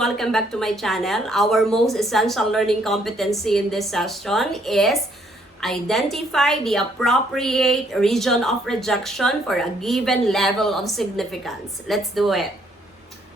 Welcome back to my channel. Our most essential learning competency in this session is identify the appropriate region of rejection for a given level of significance. Let's do it.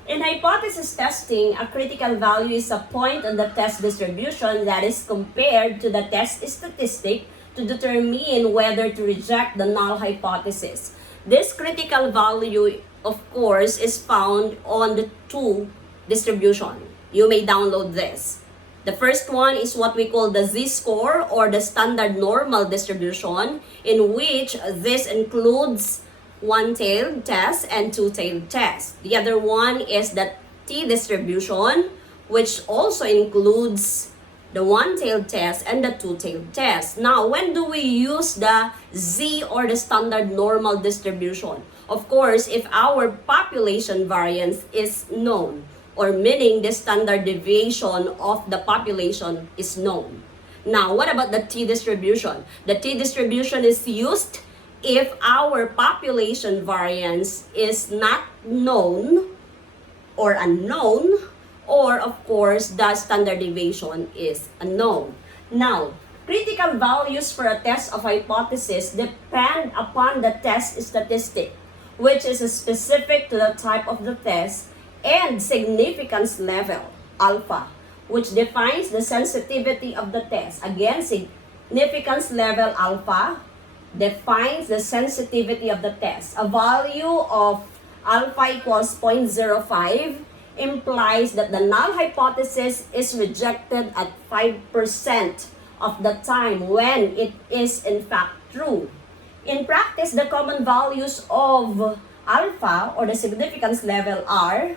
In hypothesis testing, a critical value is a point on the test distribution that is compared to the test statistic to determine whether to reject the null hypothesis. This critical value, of course, is found on the two distribution. You may download this. The first one is what we call the z-score or the standard normal distribution, in which this includes one-tailed test and two-tailed test. The other one is the t-distribution, which also includes the one-tailed test and the two-tailed test. Now, when do we use the z or the standard normal distribution? Of course, if our population variance is known, or meaning the standard deviation of the population is known. Now, what about the t-distribution? The t-distribution is used if our population variance is not known or unknown, or of course, the standard deviation is unknown. Now, critical values for a test of hypothesis depend upon the test statistic, which is specific to the type of the test, and significance level, alpha, which defines the sensitivity of the test. Again, significance level alpha defines the sensitivity of the test. A value of alpha equals 0.05 implies that the null hypothesis is rejected at 5% of the time when it is in fact true. In practice, the common values of alpha or the significance level are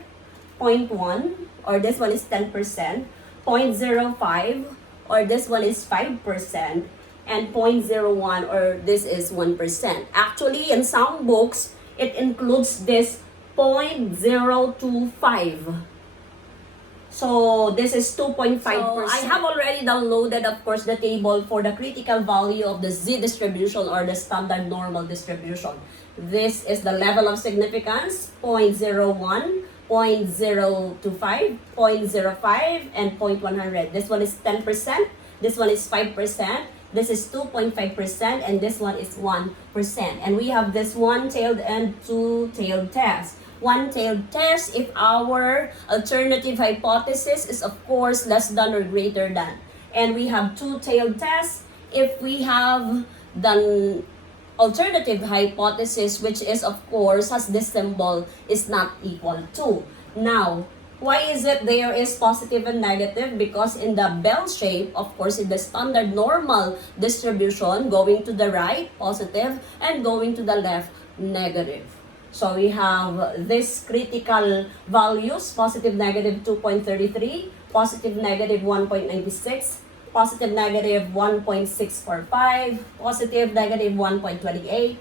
0.1, or this one is 10%, 0.05, or this one is 5%, and 0.01, or this is 1%. Actually, in some books, it includes this 0.025. So, this is 2.5%. So, I have already downloaded, of course, the table for the critical value of the z distribution or the standard normal distribution. This is the level of significance, 0.01, 0.025, 0.05, and 0.100. This one is 10%, this one is 5%, this is 2.5%, and this one is 1%. And we have this one-tailed and two-tailed test. One-tailed test if our alternative hypothesis is of course less than or greater than. And we have two-tailed test if we have the alternative hypothesis, which is of course has this symbol is not equal to. Now, why is it there is positive and negative? Because in the bell shape, of course, in the standard normal distribution, going to the right, positive, and going to the left, negative. So we have this critical values, positive negative 2.33, positive negative 1.96, positive negative 1.645, positive negative 1.28,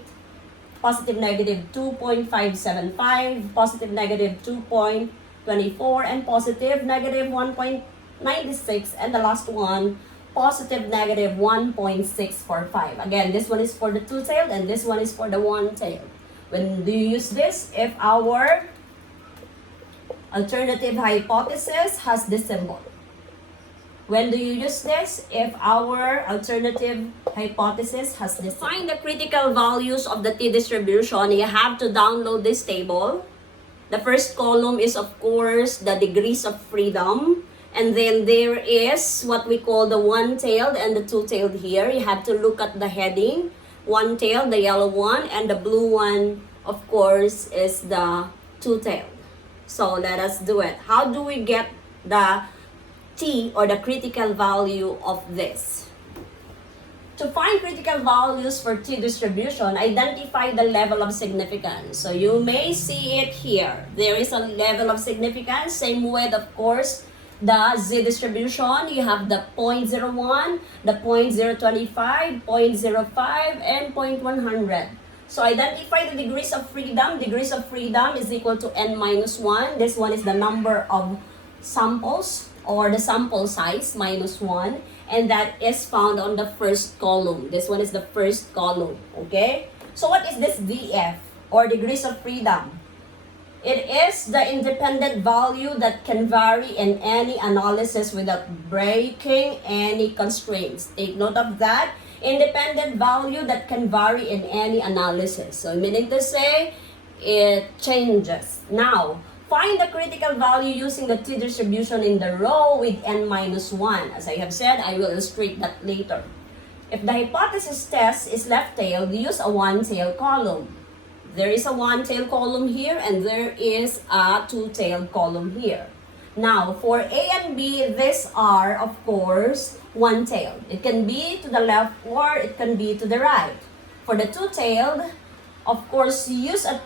positive negative 2.575, positive negative 2.24, and positive negative 1.96, and the last one, positive negative 1.645. Again, this one is for the two-tailed and this one is for the one-tailed. When do you use this? If our alternative hypothesis has this symbol. When do you use this? If our alternative hypothesis has this. To find the critical values of the t-distribution, you have to download this table. The first column is, of course, the degrees of freedom. And then there is what we call the one-tailed and the two-tailed here. You have to look at the heading. One-tailed, the yellow one, and the blue one, of course, is the two-tailed. So let us do it. How do we get the t or the critical value of this? To find critical values for t distribution, identify the level of significance. So you may see it here. There is a level of significance, same with, of course, the z distribution. You have the 0.01, the 0.025, 0.05, and 0.100. So identify the degrees of freedom. Degrees of freedom is equal to n minus 1. This one is the number of samples or the sample size minus 1. And that is found on the first column. This one is the first column. Okay? So what is this DF or degrees of freedom? It is the independent value that can vary in any analysis without breaking any constraints. Take note of that. Independent value that can vary in any analysis. So meaning to say, it changes. Now, find the critical value using the t distribution in the row with n minus 1. As I have said, I will illustrate that later. If the hypothesis test is left-tailed, use a one-tailed column. There is a one-tailed column here and there is a two-tailed column here. Now, for A and B, these are, of course, one-tailed. It can be to the left or it can be to the right. For the two-tailed, of course, use a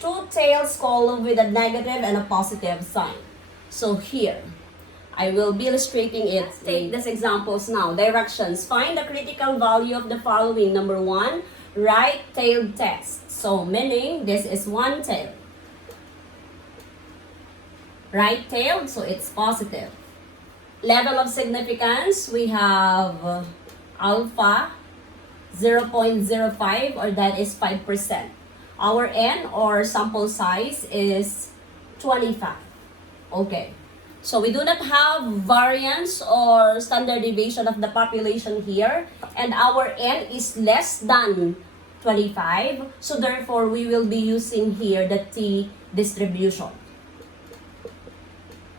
two-tailed column with a negative and a positive sign. So here, I will be illustrating it. Let's take these examples now. Directions. Find the critical value of the following. Number 1, right-tailed test. So, meaning this is one-tailed. Right-tailed, so it's positive. Level of significance, we have alpha 0.05 or that is 5%. Our n or sample size is 25. Okay. So we do not have variance or standard deviation of the population here, and our n is less than 25. So therefore, we will be using here the t distribution.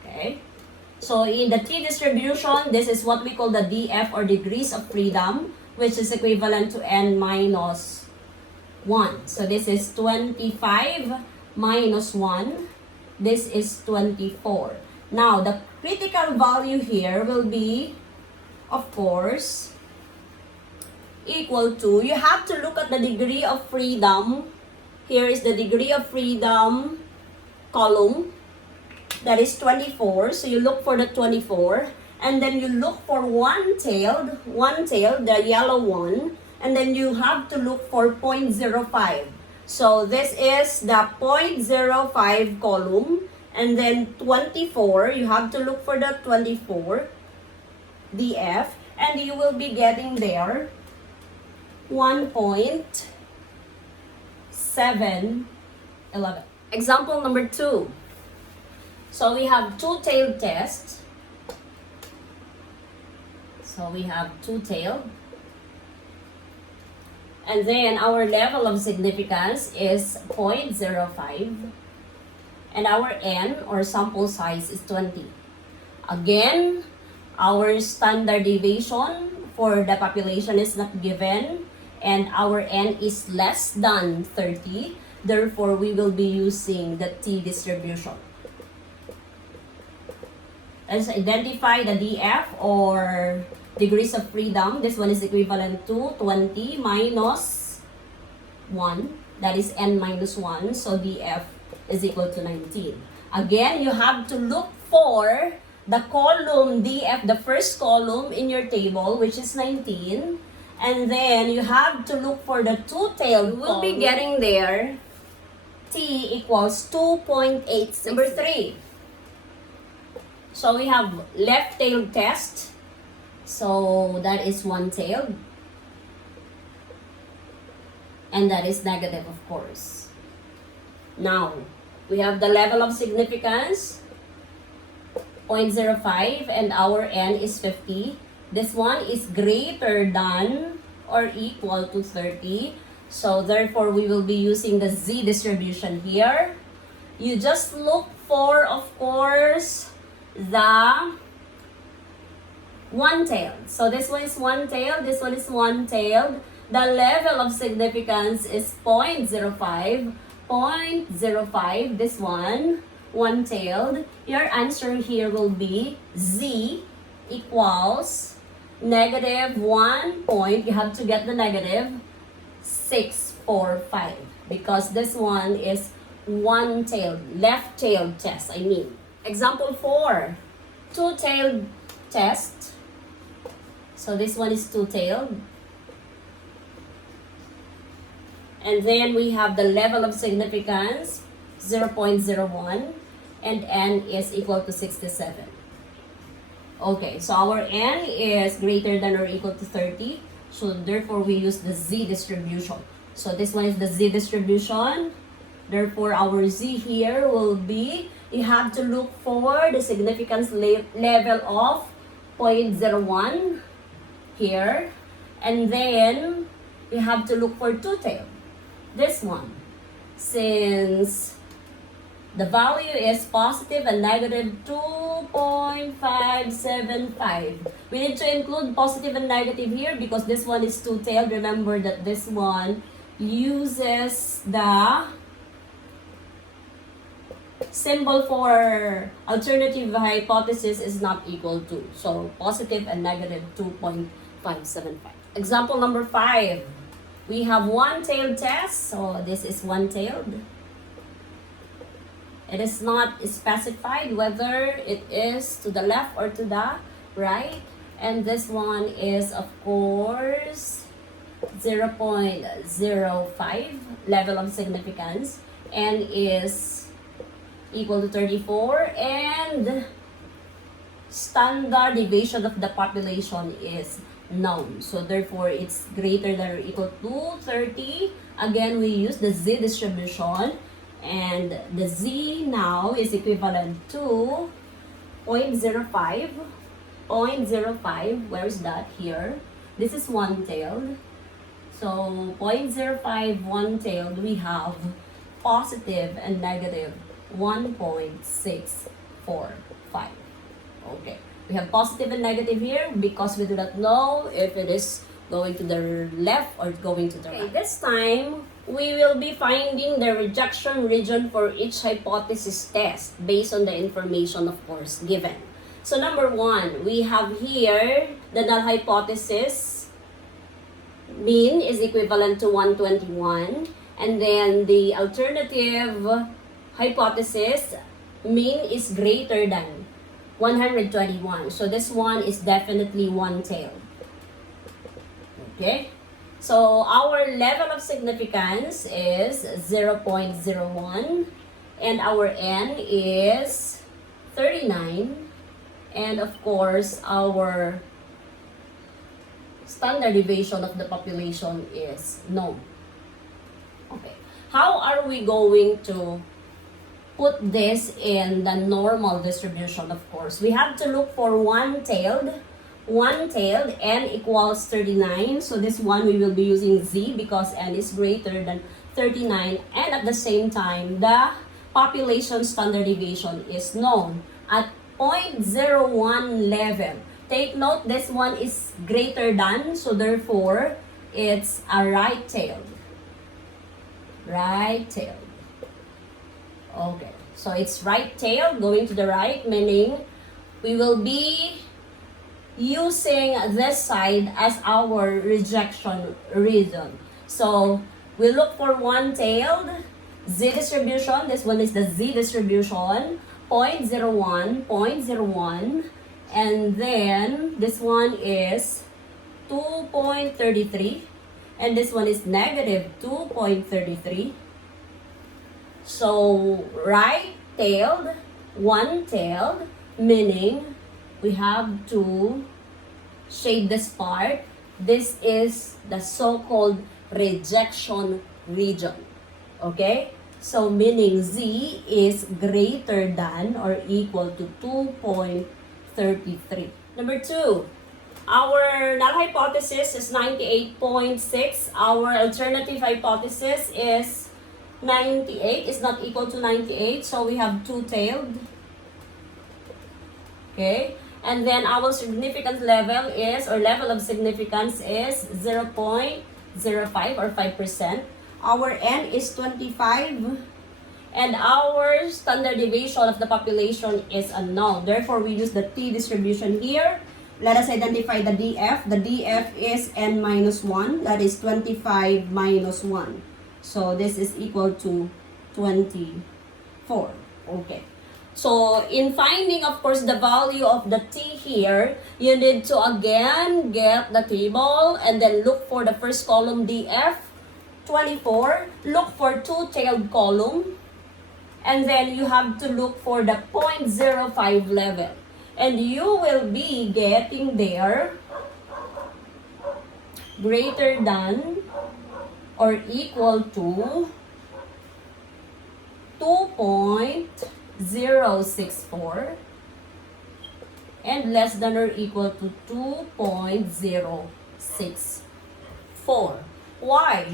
Okay. So in the t distribution, this is what we call the DF or degrees of freedom, which is equivalent to n minus 1. So this is 25 minus 1. This is 24. Now, the critical value here will be, of course, equal to, you have to look at the degree of freedom. Here is the degree of freedom column. That is 24. So you look for the 24. And then you look for one-tailed, the yellow one. And then you have to look for 0.05. So this is the 0.05 column. And then 24, you have to look for the 24 DF. And you will be getting there 1.711. Example number 2. So we have two-tailed test. So we have two-tailed. And then our level of significance is 0.05. And our n or sample size is 20. Again, our standard deviation for the population is not given. And our n is less than 30. Therefore, we will be using the t distribution. Let's identify the DF or degrees of freedom. This one is equivalent to 20 minus 1. That is n minus 1. So DF is equal to 19. Again, you have to look for the column DF, the first column in your table, which is 19. And then you have to look for the two-tailed. We'll be getting there. T equals 2.8. Number 3. So we have left-tailed test. So that is one-tailed. And that is negative, of course. Now, we have the level of significance, 0.05, and our n is 50. This one is greater than or equal to 30. So therefore, we will be using the z distribution here. You just look for, of course, the one-tailed. So this one is one-tailed, this one is one-tailed. The level of significance is 0.05. 0.05, this one-tailed. Your answer here will be z equals negative 1 point, you have to get the negative 645 because this one is one-tailed, left-tailed test, I mean. Example 4, two-tailed test. So this one is two-tailed. And then we have the level of significance, 0.01, and n is equal to 67. Okay, so our n is greater than or equal to 30. So therefore, we use the z distribution. So this one is the z distribution. Therefore, our z here will be, you have to look for the significance level of 0.01 here. And then, you have to look for two-tailed. This one. Since the value is positive and negative 2.575. We need to include positive and negative here because this one is two-tailed. Remember that this one uses the symbol for alternative hypothesis is not equal to. So, positive and negative 2.575. Example number 5. We have one-tailed test. So, this is one-tailed. It is not specified whether it is to the left or to the right. And this one is, of course, 0.05 level of significance. N is equal to 34. And standard deviation of the population is known. So, therefore, it's greater than or equal to 30. Again, we use the z distribution. And the z now is equivalent to 0.05. 0.05, where is that? Here. This is one-tailed. So, 0.05 one-tailed, we have positive and negative 1.645. Okay. We have positive and negative here because we do not know if it is going to the left or going to the right. This time, we will be finding the rejection region for each hypothesis test based on the information, of course, given. So, number 1, we have here the null hypothesis mean is equivalent to 121. And then the alternative hypothesis mean is greater than 121. So, this one is definitely one-tailed. Okay? So, our level of significance is 0.01 and our n is 39 and of course, our standard deviation of the population is known. Okay. How are we going to put this in the normal distribution, of course? We have to look for one-tailed, n equals 39. So this one we will be using z because n is greater than 39. And at the same time, the population standard deviation is known at 0.01 level. Take note, this one is greater than, so therefore, it's a right-tailed. Right-tailed. Okay, so it's right-tailed going to the right, meaning we will be using this side as our rejection region. So, we look for one-tailed, z distribution. This one is the z distribution, 0.01, 0.01. And then, this one is 2.33. And this one is negative 2.33. So, right-tailed, one-tailed, meaning we have to shade this part. This is the so-called rejection region. Okay? So, meaning z is greater than or equal to 2.33. Number 2, our null hypothesis is 98.6. Our alternative hypothesis is 98 is not equal to 98. So, we have two-tailed. Okay? And then our significance level is, or level of significance is 0.05 or 5%. Our n is 25. And our standard deviation of the population is unknown. Therefore, we use the t distribution here. Let us identify the df. The df is n minus 1. That is 25 minus 1. So, this is equal to 24. Okay. So, in finding, of course, the value of the t here, you need to again get the table and then look for the first column df 24, look for two-tailed column. And then you have to look for the 0.05 level. And you will be getting there greater than or equal to 2.064 and less than or equal to 2.064. Why?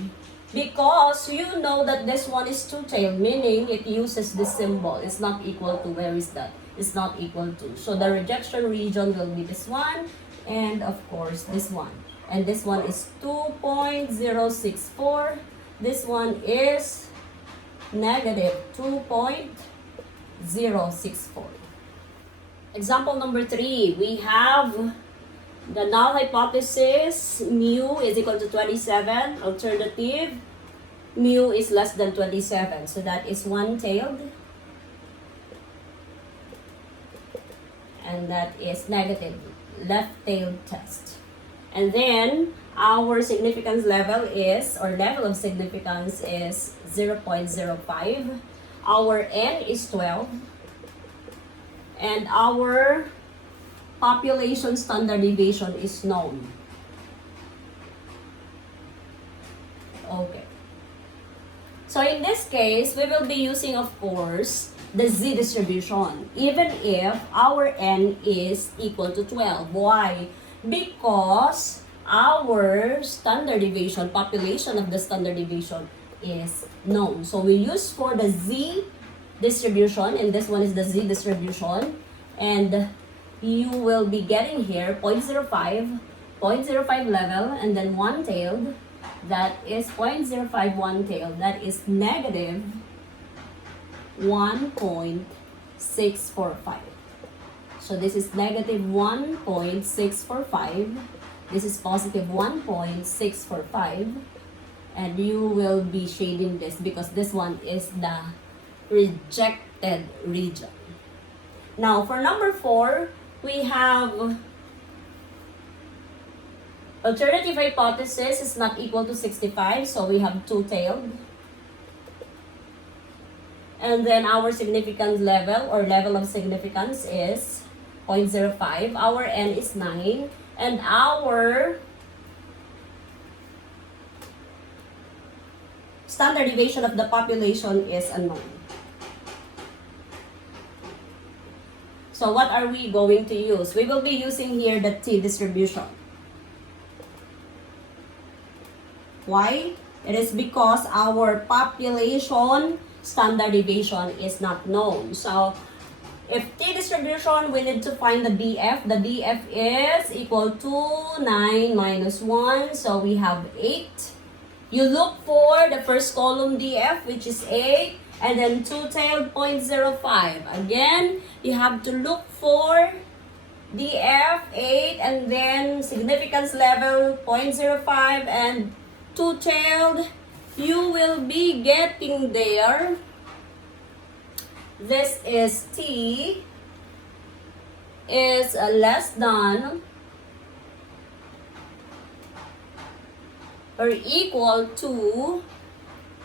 Because you know that this one is two-tailed, meaning it uses this symbol. It's not equal to. Where is that? It's not equal to. So the rejection region will be this one, and of course this one. And this one is 2.064. This one is negative 2.064. Example number 3, we have the null hypothesis, mu is equal to 27. Alternative, mu is less than 27. So that is one-tailed. And that is negative, left-tailed test. And then, our significance level is, or level of significance is 0.05. Our n is 12. And our population standard deviation is known. Okay. So in this case, we will be using, of course, the z distribution, even if our n is equal to 12. Why? Because our standard deviation, population of the standard deviation is known. So we use for the z distribution, and this one is the z distribution, and you will be getting here 0.05 level, and then one-tailed, that is 0.05 one-tailed, that is negative 1.645. So this is negative 1.645. This is positive 1.645. And you will be shading this because this one is the rejected region. Now, for number 4, we have alternative hypothesis is not equal to 65. So we have two-tailed. And then our significance level or level of significance is 0.05. Our n is 9. And our standard deviation of the population is unknown. So what are we going to use? We will be using here the t distribution. Why? It is because our population standard deviation is not known. So if t distribution, we need to find the df. The df is equal to 9 minus 1. So we have 8. You look for the first column df, which is 8. And then two-tailed 0.05. Again, you have to look for df, 8. And then significance level 0.05. And two-tailed, you will be getting there. This is t is less than or equal to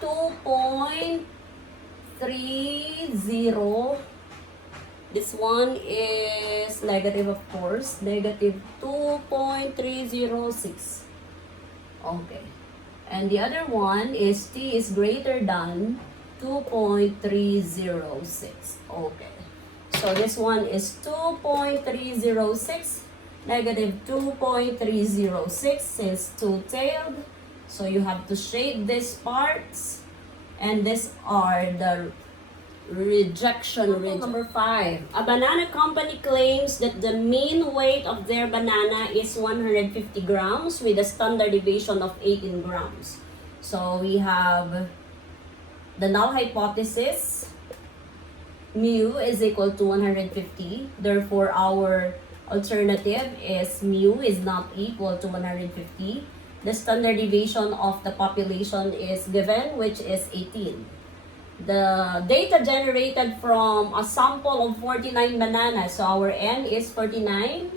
2.30. This one is negative, of course, negative 2.306. Okay. And the other one is t is greater than 2.306. Okay. So this one is 2.306. Negative 2.306 is two-tailed. So you have to shade these parts. And these are the rejection region. Number 5. A banana company claims that the mean weight of their banana is 150 grams with a standard deviation of 18 grams. So we have the null hypothesis, mu is equal to 150. Therefore, our alternative is mu is not equal to 150. The standard deviation of the population is given, which is 18. The data generated from a sample of 49 bananas. So our n is 49.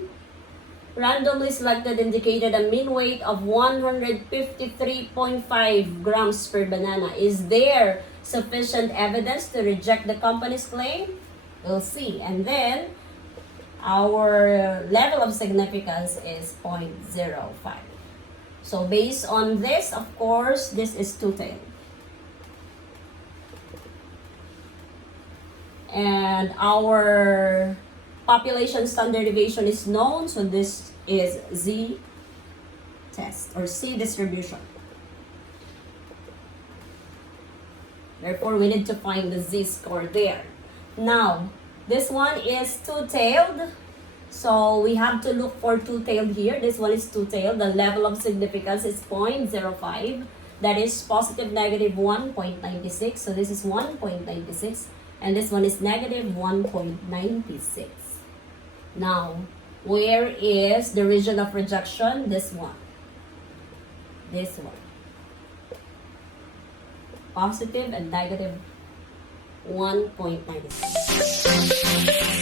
randomly selected indicated a mean weight of 153.5 grams per banana. Is there sufficient evidence to reject the company's claim? We'll see. And then, our level of significance is 0.05. So, based on this, of course, this is two-tailed. And our population standard deviation is known, so this is Z test or C distribution. Therefore, we need to find the Z score there. Now, this one is two-tailed. So, we have to look for two-tailed here. This one is two-tailed. The level of significance is 0.05. That is positive negative 1.96. So, this is 1.96. And this one is negative 1.96. Now, where is the region of rejection? This one. This one. Positive and negative 1.96.